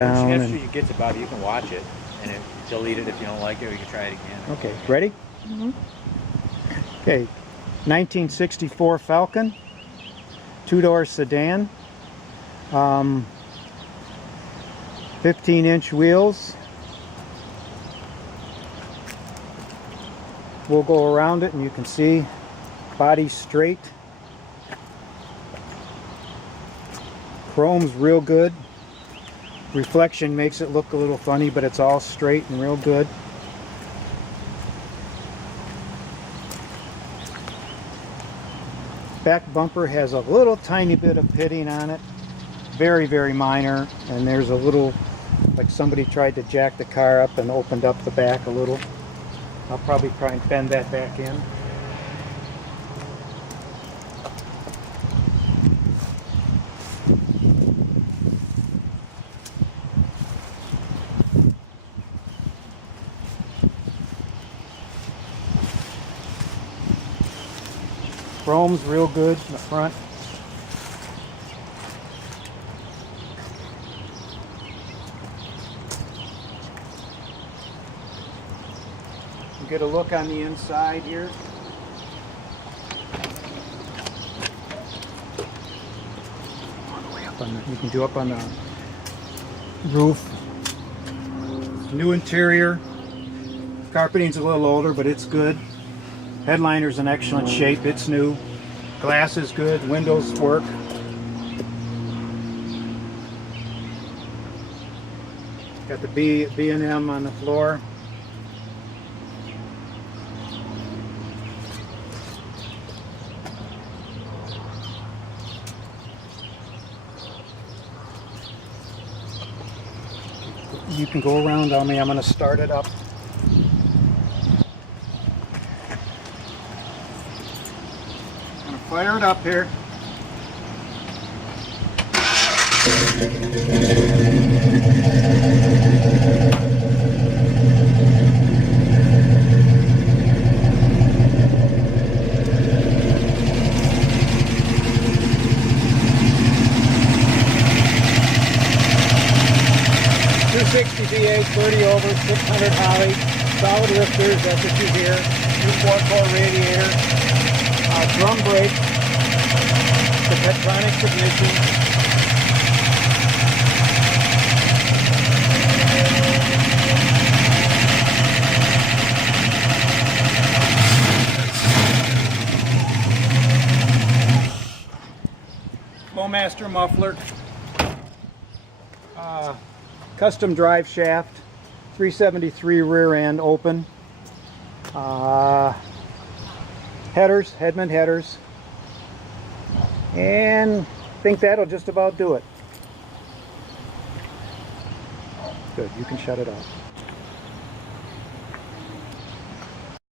down. After you get to Bobby, you can watch it and delete it if you don't like it, or you can try it again. Okay, ready? Mm-hmm. Okay, 1964 Falcon, two-door sedan, 15-inch wheels. We'll go around it and you can see body straight. Chrome's real good. Reflection makes it look a little funny, but it's all straight and real good. Back bumper has a little tiny bit of pitting on it. Very, very minor. And there's a little, like somebody tried to jack the car up and opened up the back a little. I'll probably try and bend that back in. Chrome's real good in the front. You get a look on the inside here. All the way up on the, you can do up on the roof. New interior. Carpeting's a little older, but it's good. Headliner's in excellent shape, it's new. Glass is good, windows work. Got the B&M on the floor. You can go around on me, I'm going to start it up. Fire it up here. V8, 30 over, 600 Holly, solid lifters, that's what you hear. New 4-core radiator. Drum brake, the Petronics ignition. Flowmaster muffler. Custom drive shaft. 373 rear end open. Headers, Hedman headers, and I think that'll just about do it. Good, you can shut it off.